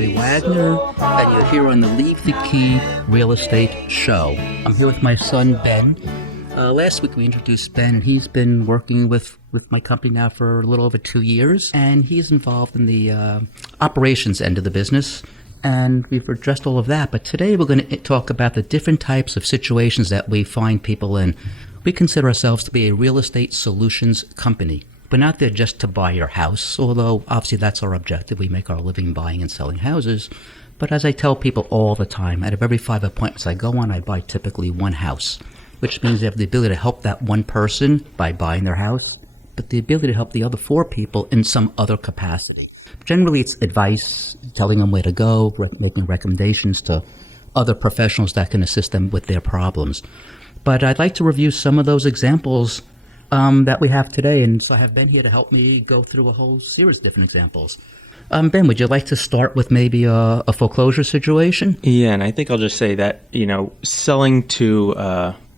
Gary Wagner, and you're here on the Leave The Key Real Estate Show. I'm here with my son, Ben. Last week we introduced Ben, and he's been working with my company now for a little over 2 years, and he's involved in the operations end of the business, and we've addressed all of that. But today we're going to talk about the different types of situations that we find people in. We consider ourselves to be a real estate solutions company. But not there just to buy your house, although obviously that's our objective. We make our living buying and selling houses. But as I tell people all the time, out of every 5 appointments I go on, I buy typically one house, which means they have the ability to help that one person by buying their house, but the ability to help the other 4 people in some other capacity. Generally, it's advice, telling them where to go, making recommendations to other professionals that can assist them with their problems. But I'd like to review some of those examples that we have today, and so I have Ben here to help me go through a whole series of different examples. Ben, would you like to start with maybe a foreclosure situation? Yeah, and I think I'll just say that, selling to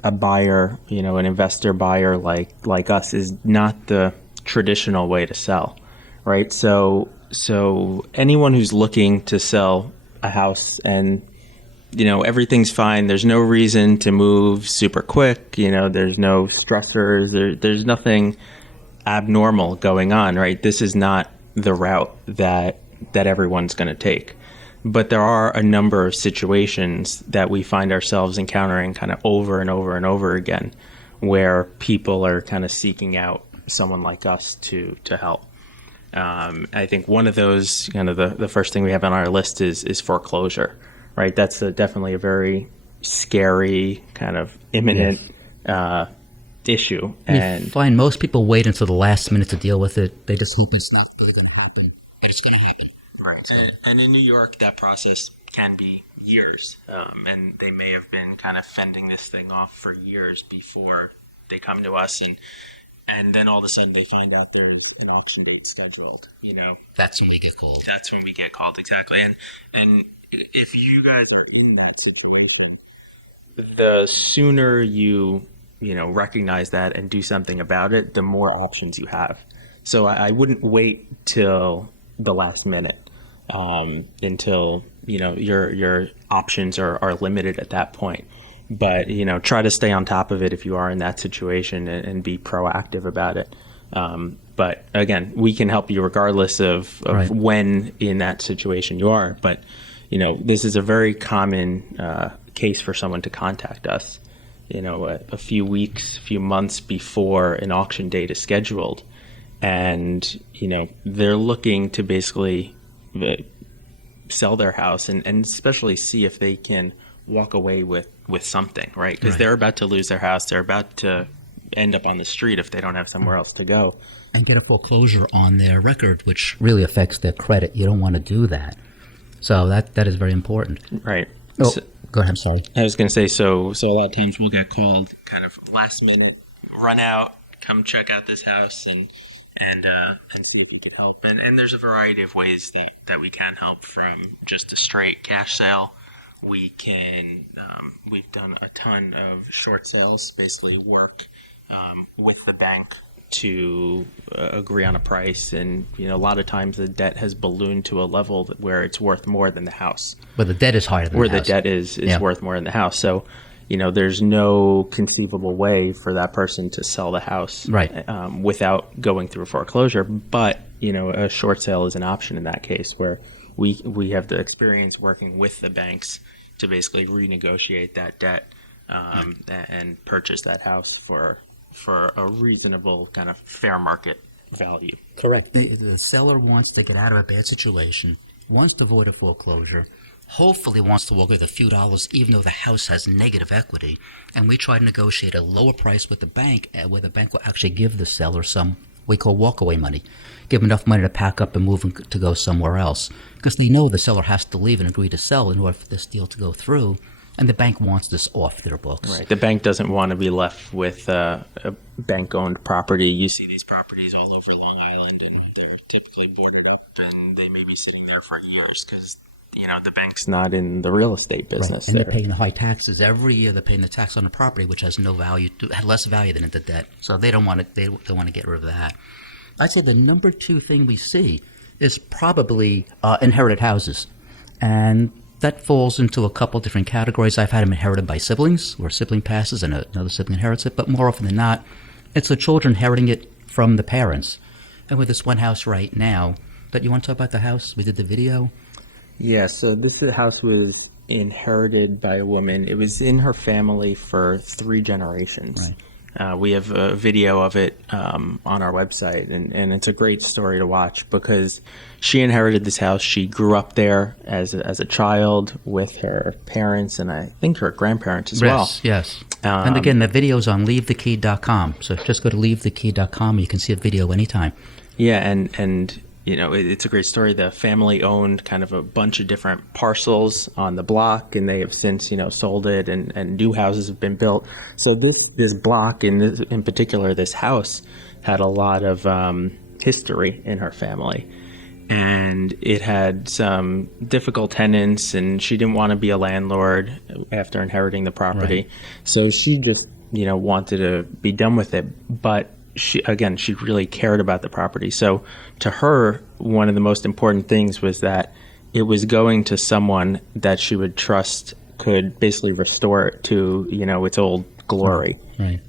a buyer, an investor buyer like us is not the traditional way to sell, right? So anyone who's looking to sell a house and everything's fine. There's no reason to move super quick. There's no stressors. There's nothing abnormal going on, right? This is not the route that everyone's going to take. But there are a number of situations that we find ourselves encountering kind of over and over and over again, where people are kind of seeking out someone like us to help. I think one of those, kind of the first thing we have on our list is foreclosure. Right, that's definitely a very scary, kind of imminent issue. And you find most people wait until the last minute to deal with it. They just hope it's not really going to happen, and it's going to happen. Right, and in New York, that process can be years, and they may have been kind of fending this thing off for years before they come to us, and then all of a sudden they find out there's an auction date scheduled. That's when we get called. That's when we get called, exactly, and if you guys are in that situation, the sooner you recognize that and do something about it, the more options you have. So I wouldn't wait till the last minute until your options are limited at that point. But try to stay on top of it if you are in that situation and be proactive about it. But again, we can help you regardless of Right. when in that situation you are. But this is a very common case for someone to contact us, a few weeks, few months before an auction date is scheduled. And, they're looking to basically sell their house and especially see if they can walk away with something, right? Because they're about to lose their house. They're about to end up on the street if they don't have somewhere else to go. And get a foreclosure on their record, which really affects their credit. You don't want to do that. So that is very important. Right. Oh, So, go ahead. I'm sorry. I was going to say, so a lot of times we'll get called kind of last minute, run out, come check out this house and see if you could help. And there's a variety of ways that we can help, from just a straight cash sale. We can, we've done a ton of short sales, basically work with the bank to agree on a price, and a lot of times the debt has ballooned to a level where it's worth more than the house. But the debt is higher than where the the debt is Yeah. worth more than the house. So, there's no conceivable way for that person to sell the house Right. Without going through a foreclosure. But a short sale is an option in that case, where we have the experience working with the banks to basically renegotiate that debt and purchase that house for a reasonable kind of fair market value. Correct. The seller wants to get out of a bad situation, wants to avoid a foreclosure, hopefully wants to walk away with a few dollars, even though the house has negative equity. And we try to negotiate a lower price with the bank, where the bank will actually give the seller some we call walkaway money, give them enough money to pack up and move to go somewhere else. Because they know the seller has to leave and agree to sell in order for this deal to go through. And the bank wants this off their books. Right. The bank doesn't want to be left with a bank-owned property. You see these properties all over Long Island, and they're typically boarded up, and they may be sitting there for years because the bank's not in the real estate business. Right. And they're paying the high taxes every year. They're paying the tax on the property, which has no value, had less value than the debt. So they don't want to. They want to get rid of that. I'd say the number 2 thing we see is probably inherited houses. And that falls into a couple different categories. I've had them inherited by siblings, where a sibling passes and another sibling inherits it, but more often than not, it's the children inheriting it from the parents. And with this one house right now, but you want to talk about the house? We did the video. Yeah, so this house was inherited by a woman. It was in her family for 3 generations. Right. We have a video of it on our website, and it's a great story to watch because she inherited this house. She grew up there as a child with her parents and I think her grandparents as well. Yes. And again, the video's on leavethekey.com. So just go to leavethekey.com. You can see a video anytime. Yeah, and you know, it's a great story. The family owned kind of a bunch of different parcels on the block, and they have since, sold it, and new houses have been built. So this block, in particular, this house, had a lot of history in her family. And it had some difficult tenants, and she didn't want to be a landlord after inheriting the property. Right. So she just, wanted to be done with it. But she really cared about the property. So to her, one of the most important things was that it was going to someone that she would trust could basically restore it to, its old glory. Right.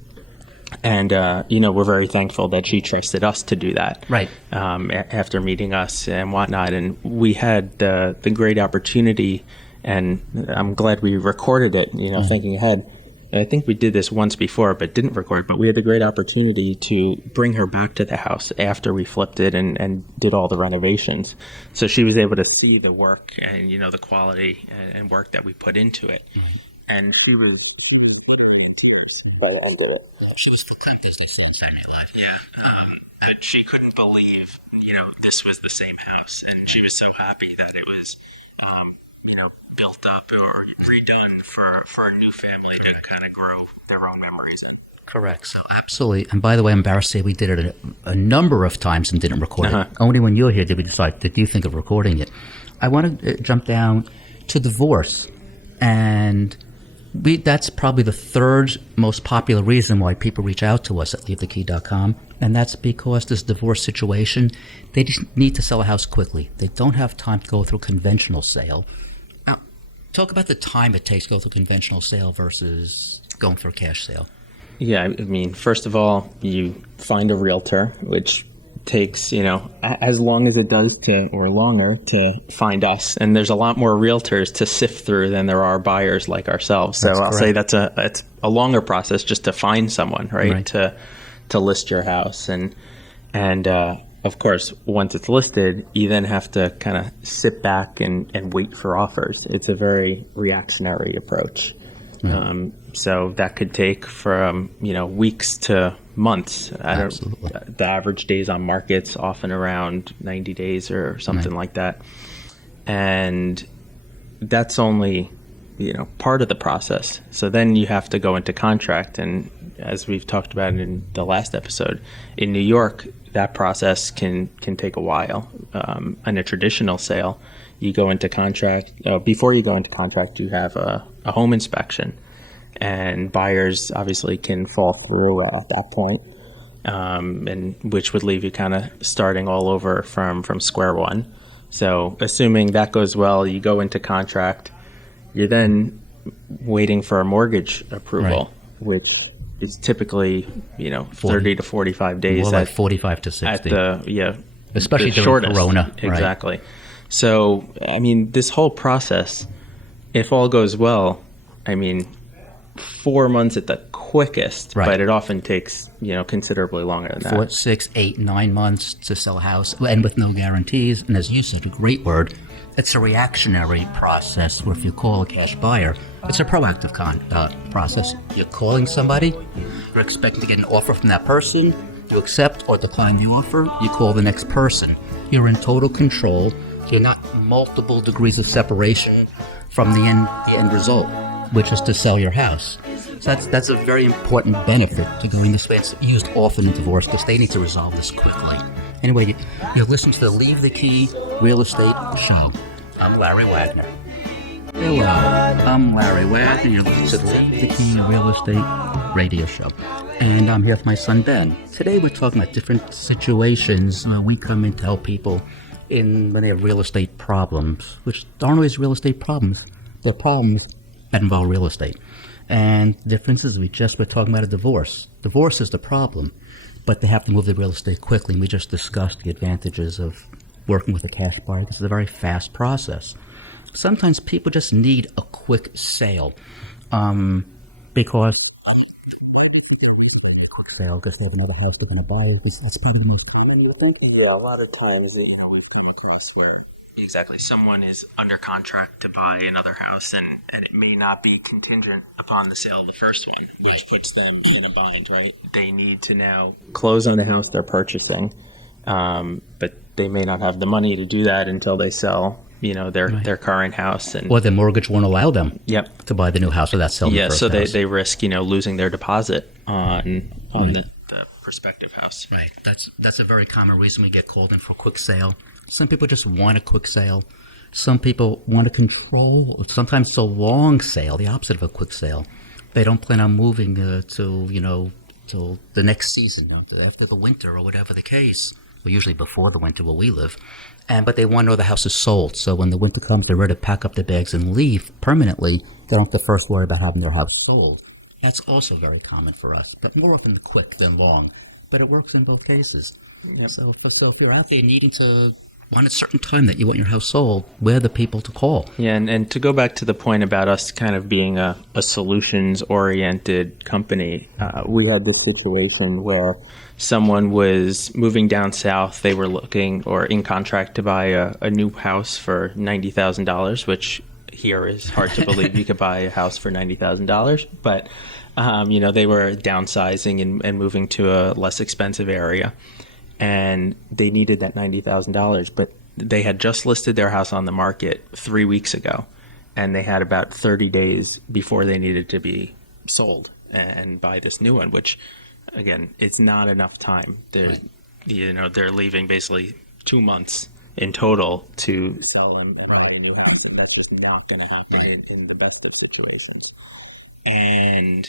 And, we're very thankful that she trusted us to do that. Right. After meeting us and whatnot. And we had the great opportunity, and I'm glad we recorded it, thinking ahead. I think we did this once before, but didn't record. But we had a great opportunity to bring her back to the house after we flipped it and did all the renovations. So she was able to see the work and, the quality and work that we put into it. Mm-hmm. And she was... She was fantastic. Yeah. She couldn't believe, this was the same house. And she was so happy that it was, built up or redone for a new family to kind of grow their own memories in. Correct. So absolutely. And by the way, I'm embarrassed to say we did it a number of times and didn't record it. Only when you were here did we decide, did you think of recording it? I want to jump down to divorce. And that's probably the third most popular reason why people reach out to us at leavethekey.com. And that's because this divorce situation, they just need to sell a house quickly. They don't have time to go through a conventional sale. Now, talk about the time it takes to go through a conventional sale versus going for a cash sale. Yeah, I mean, first of all, you find a realtor, which takes, as long as it does or longer to find us. And there's a lot more realtors to sift through than there are buyers like ourselves. So I'll say that's a longer process just to find someone, right? To list your house. And of course, once it's listed, you then have to kind of sit back and wait for offers. It's a very reactionary approach. So that could take from, weeks to months. Absolutely. The average days on market's often around 90 days or something like that. And that's only, part of the process. So then you have to go into contract. And as we've talked about in the last episode, in New York, that process can take a while. In a traditional sale, you go into contract. Before you go into contract, you have a home inspection. And buyers obviously can fall through at that point, and which would leave you kind of starting all over from square one. So assuming that goes well, you go into contract. You're then waiting for a mortgage approval, which is typically 30 to 45 days. More like 45 to 60. At especially the during shortest. Corona. Exactly. So I mean, this whole process, if all goes well, 4 months at the quickest, but it often takes, considerably longer than that. 4, 6, 8, 9 months to sell a house, and with no guarantees. And as you said, a great word, it's a reactionary process where if you call a cash buyer, it's a proactive process. You're calling somebody, you're expecting to get an offer from that person, you accept or decline the offer, you call the next person. You're in total control. You're not multiple degrees of separation from the end result, which is to sell your house. So that's a very important benefit to going this way. It's used often in divorce because they need to resolve this quickly. Anyway, you've listened to the Leave the Key Real Estate Show. I'm Larry Wagner. Hello, I'm Larry Wagner. You're listening to the Leave the Key Real Estate Radio Show. And I'm here with my son Ben. Today we're talking about different situations where we come in to help people when they have real estate problems, which aren't always real estate problems. They're problems that involve real estate. And the difference is we just were talking about a divorce. Divorce is the problem, but they have to move the real estate quickly. And we just discussed the advantages of working with a cash buyer. This is a very fast process. Sometimes people just need a quick sale because because they have another house they're going to buy. That's probably the most common, you would think. Yeah, a lot of times, we've come across where exactly someone is under contract to buy another house, and it may not be contingent upon the sale of the first one, which puts them in a bind, right? They need to now close on the house they're purchasing, but they may not have the money to do that until they sell, their current house, and or their mortgage won't allow them Yep. to buy the new house without selling the first so house. they risk, losing their deposit on the prospective house. Right. That's a very common reason we get called in for a quick sale. Some people just want a quick sale. Some people want to control, sometimes it's a long sale, the opposite of a quick sale. They don't plan on moving till the next season, after the winter or whatever the case. Well, usually before the winter where we live. But they want to know the house is sold. So when the winter comes, they're ready to pack up their bags and leave permanently. They don't have to first worry about having their house sold. That's also very common for us, but more often quick than long. But it works in both cases. Yep. So if you're out there needing to want a certain time that you want your house sold, we're the people to call. Yeah, and to go back to the point about us kind of being a solutions-oriented company, we had this situation where someone was moving down south. They were looking or in contract to buy a new house for $90,000, which here is hard to believe you could buy a house for $90,000. But, they were downsizing and moving to a less expensive area. And they needed that $90,000, but they had just listed their house on the market 3 weeks ago, and they had about 30 days before they needed to be sold and buy this new one, which, again, it's not enough time. They're leaving basically 2 months in total to sell them and buy a new house, and that's just not going to happen in the best of situations. And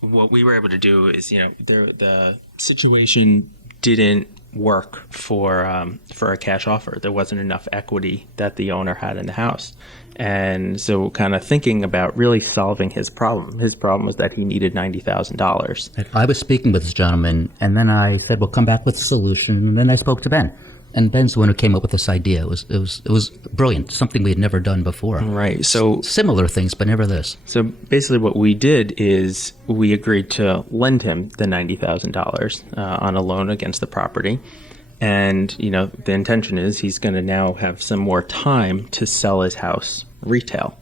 what we were able to do is, the situation didn't work for a cash offer. There wasn't enough equity that the owner had in the house. And so kind of thinking about really solving his problem. His problem was that he needed $90,000. I was speaking with this gentleman, and then I said, we'll come back with a solution. And then I spoke to Ben. And Ben's the one who came up with this idea. It was brilliant, something we had never done before. Right. So similar things, but never this. So basically what we did is we agreed to lend him the $90,000 on a loan against the property. And, the intention is he's going to now have some more time to sell his house retail.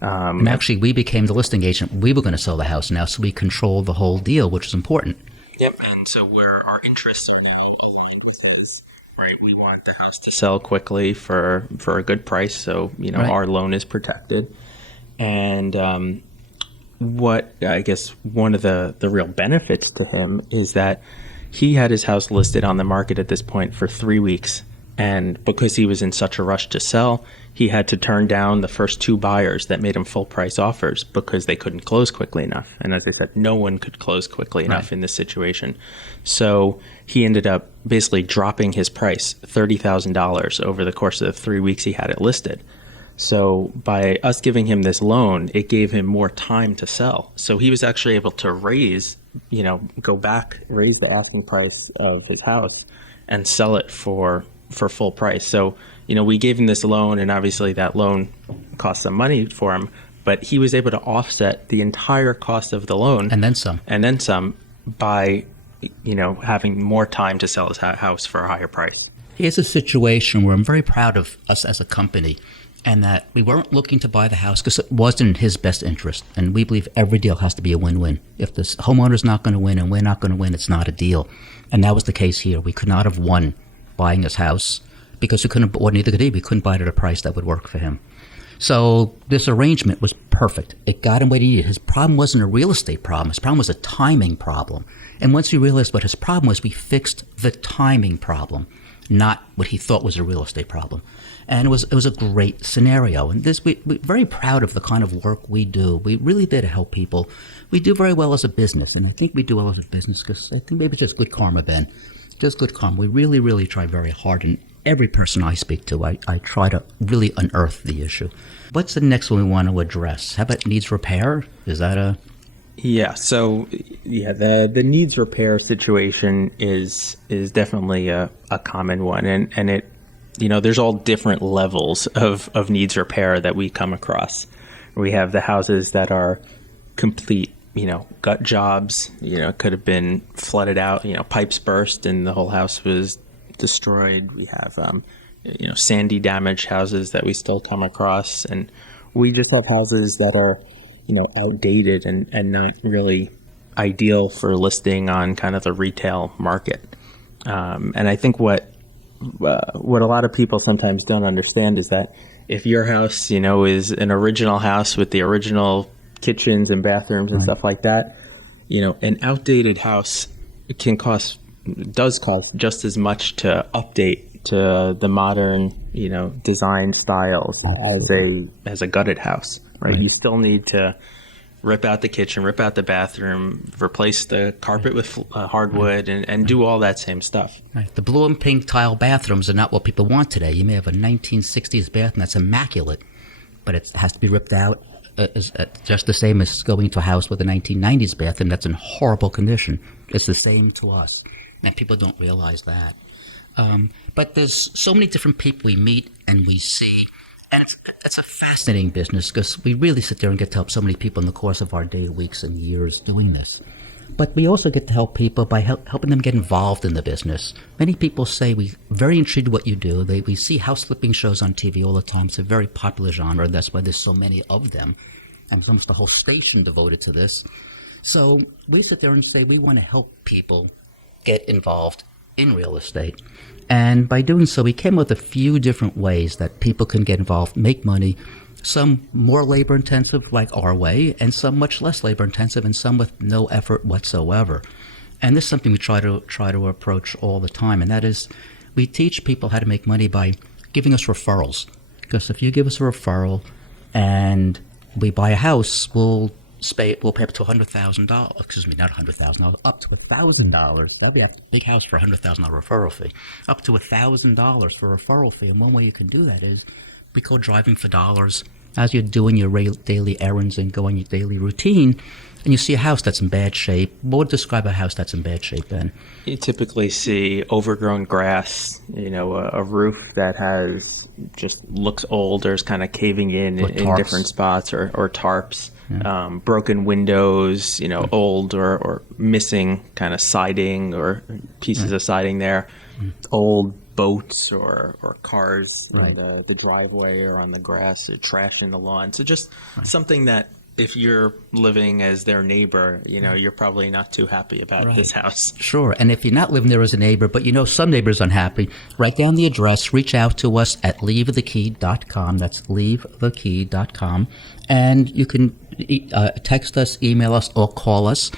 And actually, we became the listing agent. We were going to sell the house now, so we controlled the whole deal, which is important. Yep. And so where our interests are now aligned with his. Right, we want the house to sell quickly for a good price, so right. Our loan is protected. And what I guess one of the real benefits to him is that he had his house listed on the market at this point for 3 weeks, and because he was in such a rush to sell, he had to turn down the first 2 buyers that made him full price offers because they couldn't close quickly enough. And as I said, no one could close quickly enough in this situation. So he ended up basically dropping his price $30,000 over the course of the 3 weeks he had it listed. So by us giving him this loan, it gave him more time to sell. So he was actually able to raise the asking price of his house and sell it for full price. So, we gave him this loan, and obviously that loan cost some money for him, but he was able to offset the entire cost of the loan. And then some. By, having more time to sell his house for a higher price. Here's a situation where I'm very proud of us as a company, and that we weren't looking to buy the house because it wasn't in his best interest. And we believe every deal has to be a win-win. If the homeowner's not going to win and we're not going to win, it's not a deal. And that was the case here. We could not have won buying his house because neither could he. We couldn't buy it at a price that would work for him. So this arrangement was perfect. It got him what he needed. His problem wasn't a real estate problem. His problem was a timing problem. And once we realized what his problem was, we fixed the timing problem, not what he thought was a real estate problem. And it was a great scenario. And we're very proud of the kind of work we do. We really did help people. We do very well as a business, and I think we do well as a business because I think maybe it's just good karma, Ben. Just good karma. We really, really try very hard. And every person I speak to, I try to really unearth the issue. What's the next one we want to address? How about needs repair? Is that a... Yeah, so the needs repair situation is definitely a common one, and it, there's all different levels of needs repair that we come across. We have the houses that are complete, gut jobs. Could have been flooded out, pipes burst and the whole house was destroyed. We have sandy damaged houses that we still come across, and we just have houses that are outdated and not really ideal for listing on kind of the retail market. And I think what a lot of people sometimes don't understand is that if your house, is an original house with the original kitchens and bathrooms and stuff like that, an outdated house does cost just as much to update to the modern, design styles as a gutted house. Right? You still need to rip out the kitchen, rip out the bathroom, replace the carpet with hardwood, and do all that same stuff. Right. The blue and pink tile bathrooms are not what people want today. You may have a 1960s bathroom that's immaculate, but it has to be ripped out just the same as going to a house with a 1990s bathroom that's in horrible condition. It's the same to us, and people don't realize that. But there's so many different people we meet and we see. And it's a fascinating business because we really sit there and get to help so many people in the course of our day, weeks, and years doing this. But we also get to help people by helping them get involved in the business. Many people say we're very intrigued in what you do. We see house flipping shows on TV all the time. It's a very popular genre. That's why there's so many of them. And there's almost a whole station devoted to this. So we sit there and say we want to help people get involved in real estate. And by doing so, we came up with a few different ways that people can get involved, make money, some more labor intensive like our way, and some much less labor intensive, and some with no effort whatsoever. And this is something we try to approach all the time, and that is we teach people how to make money by giving us referrals. Because if you give us a referral and we buy a house, we'll pay up to $100,000. Excuse me, not $100,000. Up to $1,000. That'd be a big house for a $100,000 referral fee. Up to $1,000 for a referral fee. And one way you can do that is we call driving for dollars. As you're doing your daily errands and going your daily routine, and you see a house that's in bad shape. What would describe a house that's in bad shape, Ben? You typically see overgrown grass, a roof that has just looks old or is kind of caving in different spots, or tarps. Yeah. Broken windows, old or missing kind of siding or pieces of siding there. Old boats or cars in the driveway or on the grass, or trash in the lawn. So just something that if you're living as their neighbor, you're probably not too happy about this house. Sure. And if you're not living there as a neighbor, but some neighbors unhappy, write down the address, reach out to us at leavethekey.com. That's leavethekey.com. And you can text us, email us, or call us.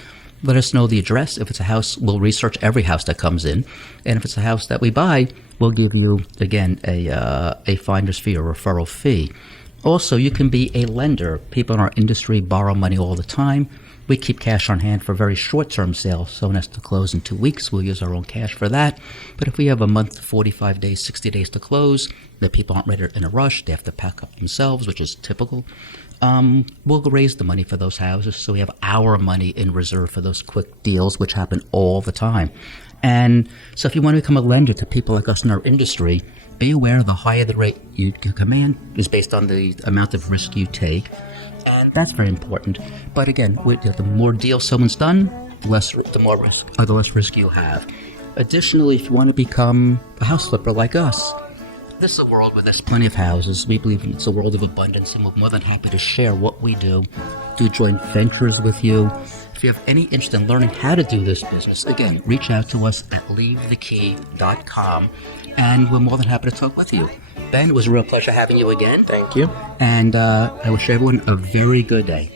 Let us know the address. If it's a house, we'll research every house that comes in. And if it's a house that we buy, we'll give you, again, a finder's fee or referral fee. Also, you can be a lender. People in our industry borrow money all the time. We keep cash on hand for very short-term sales. Someone has to close in 2 weeks. We'll use our own cash for that. But if we have a month, 45 days, 60 days to close, the people aren't ready in a rush. They have to pack up themselves, which is typical. We'll raise the money for those houses. So we have our money in reserve for those quick deals, which happen all the time. And so if you want to become a lender to people like us in our industry, be aware the higher the rate you command is based on the amount of risk you take. And that's very important. But again, the more deals someone's done, the less risk you have. Additionally, if you want to become a house flipper like us, this is a world where there's plenty of houses. We believe it's a world of abundance, and we're more than happy to share what we do joint ventures with you. If you have any interest in learning how to do this business, again, reach out to us at leavethekey.com, and we're more than happy to talk with you. Ben, it was a real pleasure having you again. Thank you. And I wish everyone a very good day.